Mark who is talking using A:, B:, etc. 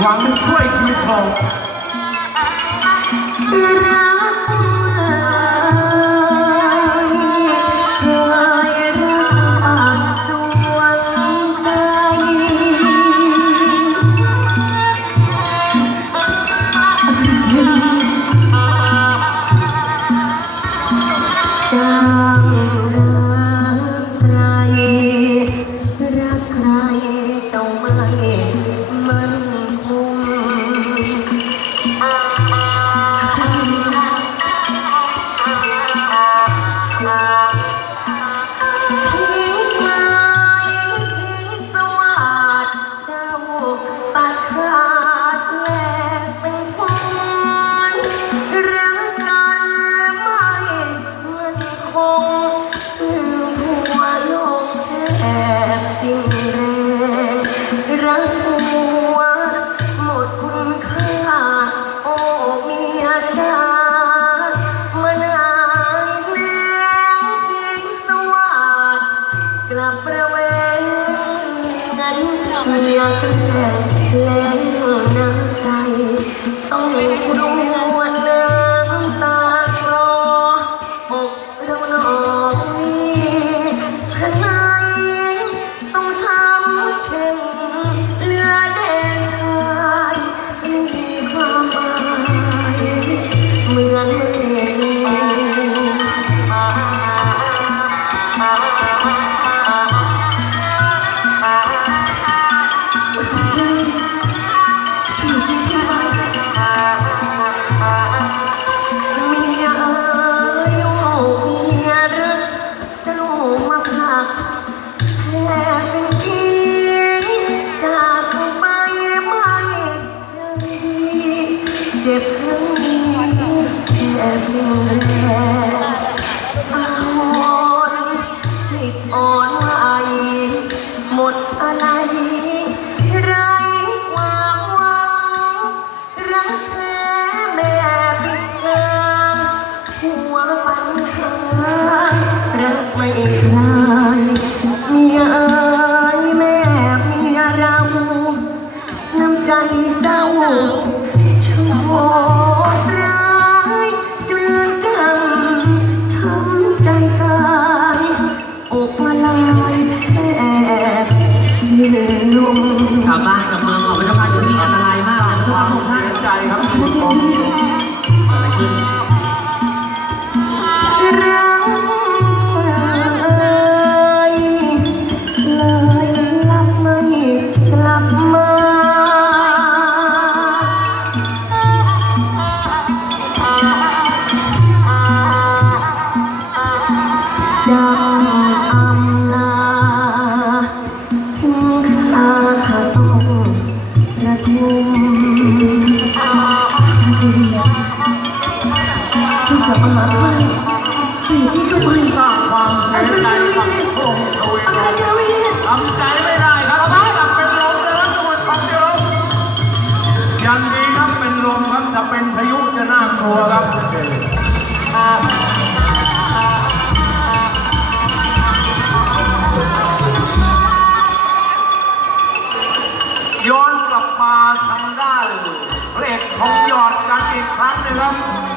A: หวังช่วยชีวิตเรา
B: รักเคยรักอาจดวงใจ จำ ลา เจ็บครั้งนี้ที่แอบยงอ้อที่อ่ไหวหมดอะไร ไรความหวัง รักแท้แม่ปิดทางวันค้างรักไม่ ขี่ที่ทไมสร้งควาเสียใจกังโอะยทำใจไม่
C: ได้ครับถึกับเป็นลมเลย
A: ครับท่านผู้ชม
C: เคารพยั
B: นดีครับเป็นลมครับจะเป็นพายุจะน่ากลัวครับย้อนกลับมาทา
A: งด้านพระ
B: เอ
A: กของหยอดกันอีกครั้งหนึ่งครับ